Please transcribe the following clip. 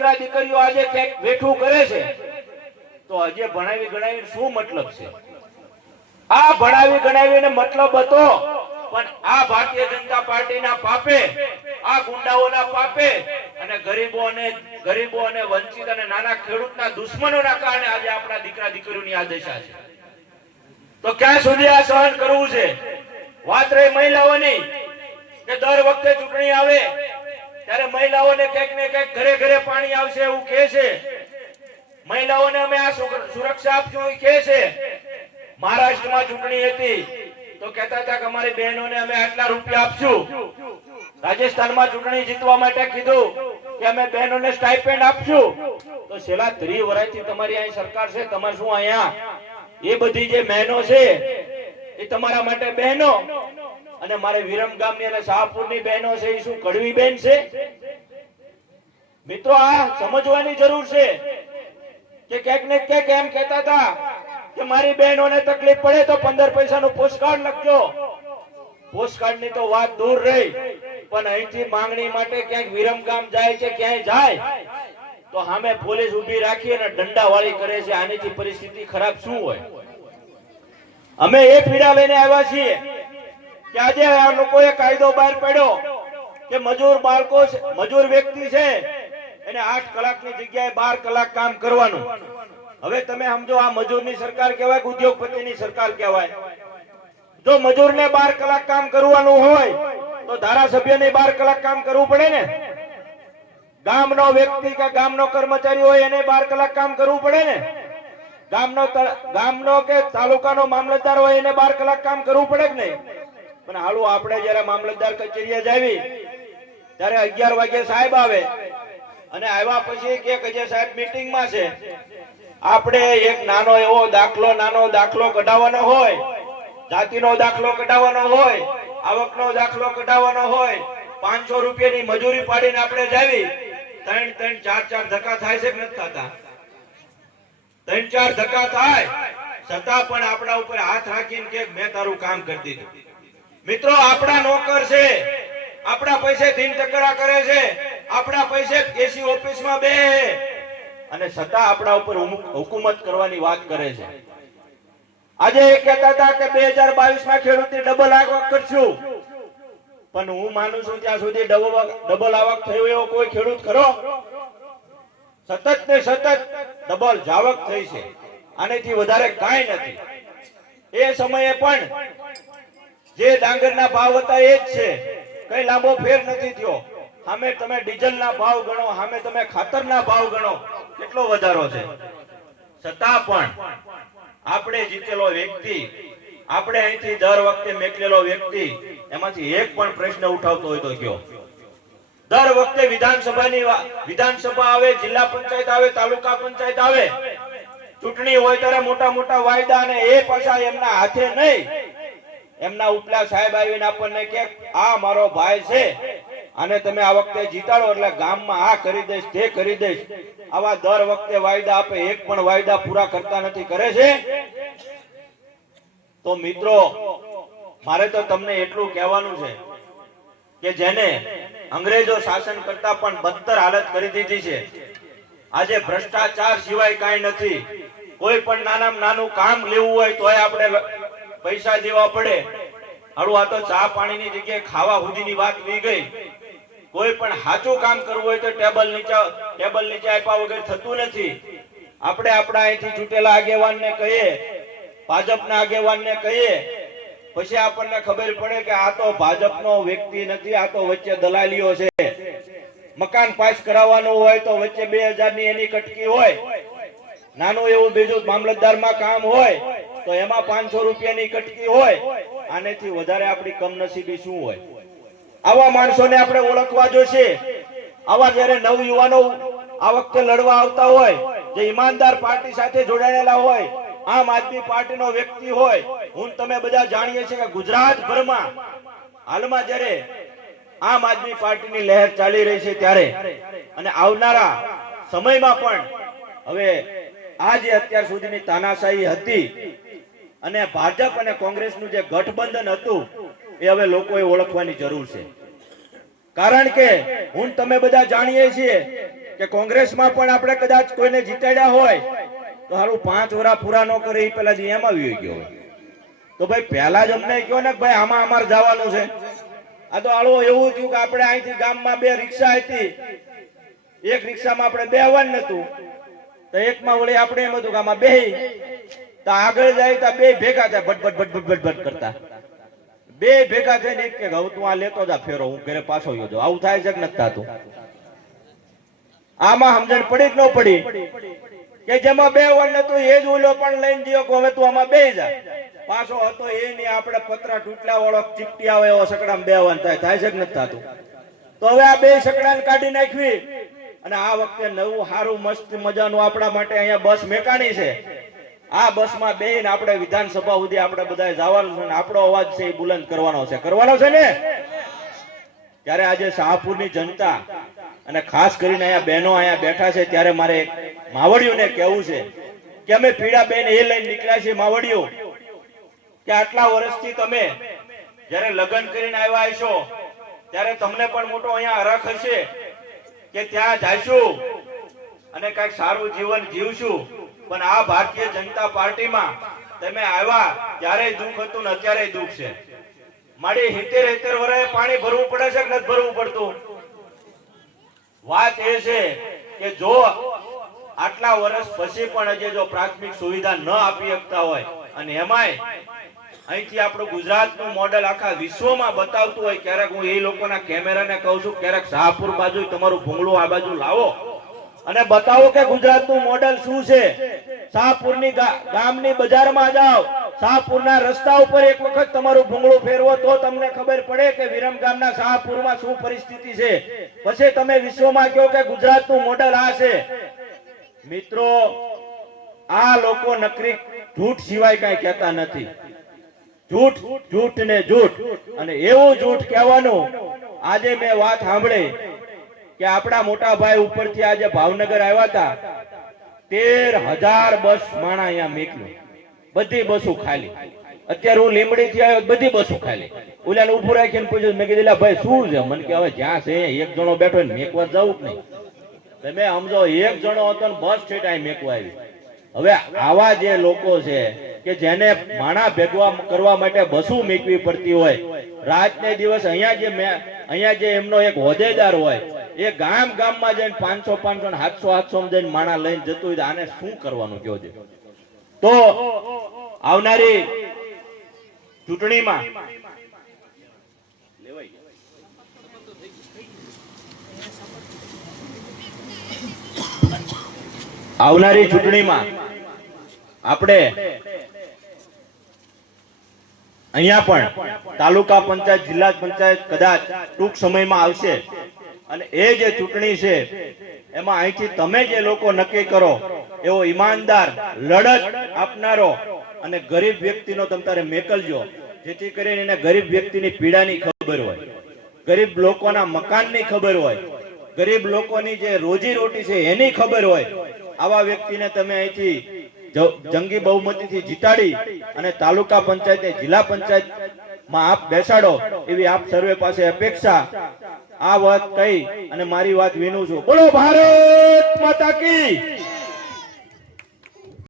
દીકરા દીકરીઓ આજે ક્યાંક વેઠું કરે છે તો આજે ભણાવી ગણાવી શું મતલબ છે? આ ભણાવી ગણાવીને મતલબ હતો, પણ આ ભારતીય જનતા પાર્ટીના પાપે, આ ગુંડાઓના પાપે અને ગરીબો અને વંચિત અને નાના ખેડૂતના દુશ્મનોના કારણે આજે આપણા દીકરા દીકરીઓની આ દશા છે. તો ક્યાં સુધી આ સહન કરવું છે? વાત રહી મહિલાઓની, કે દર વખતે ચૂંટણી આવે ત્યારે મહિલાઓને ક્યાંક ને ક્યાંક ઘરે ઘરે પાણી આવશે એવું કહે છે. મહિલાઓને અમે આ સુરક્ષા આપશું એવું કહે છે. મહારાષ્ટ્રમાં ચૂંટણી હતી તો કહેતા હતા કે અમારી બહેનોને અમે આટલા રૂપિયા આપશું. રાજસ્થાનમાં ચૂંટણી જીતવા માટે કીધું કે અમે બહેનોને સ્ટાઇપેન્ડ આપશું. તો છેલ્લા 30 વર્ષથી તમારી અહીં સરકાર છે, તમારે શું અહીંયા એ બધી જે બહેનો છે એ તમારા માટે બહેનો, અને મારે વિરમગામની અને શાહપુરની બહેનો છે એ શું કડવી બહેન છે? મિત્રો, આ સમજવાની જરૂર છે કે ક્યાંક ને ક્યાંક એમ કહેતા હતા કે મારી બહેનોને તકલીફ પડે તો 15 પૈસાનું પોસ્ટકાર્ડ લખજો. પોસ્ટકાર્ડની તો વાત દૂર રહી, પણ અહીંથી માંગણી માટે ક્યાંક વિરમગામ જાય છે, ક્યાંય જાય તો સામે પોલીસ ઉભી રાખી અને દંડાવાળી કરે છે. આનીથી પરિસ્થિતિ ખરાબ શું હોય? અમે એ પીડા લઈને આવ્યા છીએ કે આજે આ લોકોએ કાયદો બહાર પાડ્યો કે મજૂર વ્યક્તિ છે એને 8 કલાકની જગ્યાએ 12 કલાક કામ કરવાનું. હવે તમે સમજો, આ મજૂરની સરકાર કહેવાય કે ઉદ્યોગપતિની સરકાર કહેવાય? જો મજૂરને 12 કલાક કામ કરવાનું હોય તો ધારાસભ્યને 12 કલાક કામ કરવું પડે ને? ગામનો વ્યક્તિ કે ગામનો કર્મચારી હોય એને 12 કલાક કામ કરવું પડે ને? ગામનો કે તાલુકાનો મામલતદાર હોય એને 12 કલાક કામ કરવું પડે કે નહીં? પણ હાલું આપણે જયારે મામલતદાર કચેરીએ જાવી ત્યારે 11 વાગે સાહેબ આવે અને આવ્યા પછી કે જે સાહેબ મીટિંગમાં છે. આપણે એક નાનો એવો દાખલો કઢાવવાનો હોય, જાતિનો દાખલો કઢાવવાનો હોય, આવકનો દાખલો કઢાવવાનો હોય, 500 રૂપિયાની મજૂરી પાડીને આપણે જાવી, 3-3, 4-4 ધક્કા થાય છે કે નથી થતા? 3-4 ધક્કા થાય છતાં પણ આપણા ઉપર હાથ રાખીને કે મેં તારું કામ કરી દીધું. મિત્રો, આપણા નોકર છે, આપણા પૈસે દિન ટકરા કરે છે, આપણા પૈસે એસી ઓફિસમાં બે અને છતાં આપણા ઉપર હુકુમત કરવાની વાત કરે છે. આજે એ કહેતા હતા કે 2022માં ખેડૂતની ડબલ આવક કરશું, પણ હું માનું છું ત્યાં સુધી ડબલ આવક થયો એવો કોઈ ખેડૂત ખરો? સતત ને સતત ડબલ જાવક થઈ છે. આનેથી વધારે કાંઈ નથી. એ સમયે પણ જે ડાંગરના ભાવ હતા એ જ છે, કઈ લાંબો ફેર નથી થયો. સામે તમે ડીઝલના ભાવ ગણો, સામે તમે ખાતરના ભાવ ગણો, કેટલો વધારો છે. છતાં પણ આપણે જીતેલો વ્યક્તિ, આપણે અહીંથી દર વખતે મેકલેલો વ્યક્તિ, એમાંથી એક પણ પ્રશ્ન ઉઠાવતો હોય તો કયો? દર વખતે વિધાનસભા આવે, જિલ્લા પંચાયત આવે, તાલુકા પંચાયત આવે, ચૂંટણી હોય ત્યારે મોટા મોટા વાયદા, અને એ પાછા એમના હાથે નહીં, એમના ઉપલા સાહેબ આવીને આપણને કે આ મારો ભાઈ છે અને તમે આ વખતે જીતાડો એટલે ગામમાં આ કરી દઈશ, તે કરી દઈશ. આવા દર વખતે વાયદા આપે, એક પણ વાયદા પૂરા કરતા નથી. કરે છે? તો મિત્રો, મારે તો તમને એટલું કહેવાનું છે કે જેને અંગ્રેજો શાસન કરતા પણ બદતર હાલત કરી દીધી છે. આજે ભ્રષ્ટાચાર સિવાય કાંઈ નથી. કોઈ પણ નાનામાં નાનું કામ લેવું હોય તોય આપણે પૈસા દેવા પડે. હારું, આ તો ચા પાણીની જગ્યાએ ખાવા સુધીની વાત વી ગઈ. કોઈ પણ સાચું કામ કરવું હોય તો ટેબલ નીચે આપ્યા વગર થતું નથી. આપણે આપણા અહીંથી ચૂંટેલા આગેવાનને કહીએ, ભાજપના આગેવાનને કહીએ, પછી આપણને ખબર પડે કે આ તો ભાજપનો વ્યક્તિ નથી, આ તો વચ્ચે દલાલીઓ છે. મકાન પાસ કરાવવાનું હોય તો વચ્ચે 2000 ની એની કટકી હોય. નાનું એવું બીજું મામલતદારમાં કામ હોય તો એમાં 500 રૂપિયાની કટકી હોય. આનેથી વધારે આપણી કમનસીબી શું હોય? આવા માણસોને આપણે ઓળખવા જોશે. આવા જયારે નવયુવાનો આ વખતે લડવા આવતા હોય, જે ઈમાનદાર પાર્ટી સાથે જોડાયેલા હોય, આમ આદમી પાર્ટીનો વ્યક્તિ હોય, હું તમે બધા જાણીએ છીએ કે ગુજરાતભરમાં હાલમાં જ્યારે આમ આદમી પાર્ટીની લહેર ચાલી રહી છે ત્યારે, અને આવનારા સમયમાં પણ હવે આ જે અત્યાર સુધીની તાનાશાહી હતી અને ભાજપ અને કોંગ્રેસનું જે ગઠબંધન હતું એ હવે લોકોએ ઓળખવાની જરૂર છે. કારણ કે હું તમે બધા જાણીએ છીએ કે કોંગ્રેસમાં પણ આપણે કદાચ કોઈને જીતાડ્યા હોય તો હાલું 5 વર્ષ પૂરા ન કરે એ પેલા એમ આવી ગયો હોય તો ભાઈ પહેલા જ અમને કહો ને ભાઈ આમાં અમારે જવાનું છે. આ તો હાલો એવું થયું કે આપણે અહીંથી ગામમાં 2 રિક્ષા હતી, એક રિક્ષામાં આપણે બેહવાનું નતું તો એકમાં વળી આપણે એમ હતું કે આમાં બેહી તો આગળ જાય તો 2 ભેગા થાય ભટ ભટ ભટ ભટ ભટ કરતા 2 ભેગા થઈને એક કે હવે તું આ લેતો જા ફેરો હું ઘરે પાછો ગયો જાઉં. આવું થાય છે કે નથી થતું? આમાં સમજણ પડી કે ન પડી કે જેમાં બેહવાનું નતું એ જ ઓલો પણ લઈને ગયો કે હવે તું આમાં બેહી જા. પાછો હતો એ નહીં આપણે પતરા તૂટલા વાળો ચીપટી આવે એવો સકડામાં બેહવાનું થાય છે કે નથી થતું? તો હવે આ 2 સકડાને કાઢી નાખવી અને આ વખતે નવું સારું મસ્ત મજાનું આપણા માટે અહીંયા બસ મેકાણી છે. આ બસમાં બેહીને આપણે વિધાનસભા સુધી આપણે બધા જવાનું છે, આપણો અવાજ છે એ બુલંદ કરવાનો છે ને. ત્યારે આજે શાહપુરની જનતા અને ખાસ કરીને અહીંયા બહેનો અહીંયા બેઠા છે ત્યારે મારે માવડીઓને કહેવું છે કે અમે પીડા બેન એ લઈને નીકળ્યા છીએ માવડીઓ કે આટલા વર્ષથી તમે જ્યારે લગ્ન કરીને આવ્યા હશો ત્યારે તમને પણ મોટો અહીંયા હરખ હશે કે ત્યાં જઈશું અને કઈક સારું જીવન જીવશું. પણ આ ભારતીય જનતા પાર્ટીમાં તમે આવ્યા ત્યારે દુઃખ હતું ને અત્યારે દુઃખ છે. મારી 70 વર્ષે પાણી ભરવું પડે છે કે નથી ભરવું પડતું? વાત એ છે કે જો આટલા વર્ષ પછી પણ હજી જો પ્રાથમિક સુવિધા ન આપી શકતા હોય અને એમાંય અહીંથી આપણું ગુજરાતનું મોડેલ આખા વિશ્વમાં બતાવતું હોય, ક્યારેક હું એ લોકોના કેમેરાને કહું છું ક્યારેક શાહપુર બાજુ તમારું ભૂંગળું આ બાજુ લાવો અને બતાવો કે ગુજરાતનું મોડેલ શું છે. શાહપુરની ગામની બજારમાં જાઓ, શાહપુરના રસ્તા ઉપર એક વખત તમારું ભૂંગળું ફેરવો તો તમને ખબર પડે કે વિરમગામના શાહપુરમાં શું પરિસ્થિતિ છે. પછી તમે વિશ્વમાં કહો કે ગુજરાતનું મોડેલ આ છે. મિત્રો આ લોકો નકરી જૂઠ સિવાય કઈ કહેતા નથી. જૂઠ જૂઠ ને જૂઠ અને એવું જૂઠ કહેવાનું. આજે મેં વાત સાંભળી કે આપણા મોટા ભાઈ ઉપરથી આજે ભાવનગર આવ્યા હતા, 13,000 બસ માણા અહીંયા મેકલું, બધી બસો ખાલી. અત્યારે હું લીમડી થી આવ્યો બધી બસો ખાલી. ઓલાને ઉભું રાખીને પૂછ્યું, મેં કીધું ભાઈ શું છે? મને કે હવે જ્યાં છે એક જણો બેઠો ને મેકવા જવું જ નહીં. તમે સમજો એક જણો હતો ને બસ ઠેઠ અહીં મેકવા આવી. હવે આવા જે લોકો છે કે જેને માણા ભેગવા કરવા માટે બસો મેકવી પડતી હોય, રાત ને દિવસ અહીંયા જે એમનો એક હોદ્દેદાર હોય એ ગામમાં જઈને 500 700 જઈને માણા લઈને જતું હોય, આને શું કરવાનું કહો છે? તો આવનારી ચૂંટણીમાં આપણે અહીંયા પણ તાલુકા પંચાયત જિલ્લા પંચાયત કદાચ ટૂંક સમયમાં આવશે અને એ જે ચૂંટણી છે એમાં અહીંથી તમે જે લોકો નક્કી કરો એવો ઈમાનદાર લડત આપનારો અને ગરીબ વ્યક્તિનો તમ તારે મેકલજો, જેથી કરીને એને ગરીબ વ્યક્તિની પીડાની ખબર હોય, ગરીબ લોકોના મકાનની ખબર હોય, ગરીબ લોકોની જે રોજી રોટી છે એની ખબર હોય. આવા વ્યક્તિને તમે અહીંથી જંગી બહુમતીથી જીતાડી અને તાલુકા પંચાયત જિલ્લા પંચાયતમાં આપ બેસાડો એવી આપ સર્વે પાસે અપેક્ષા. આ વાત કહી અને મારી વાત વિનું છું. બોલો ભારત માતા કી.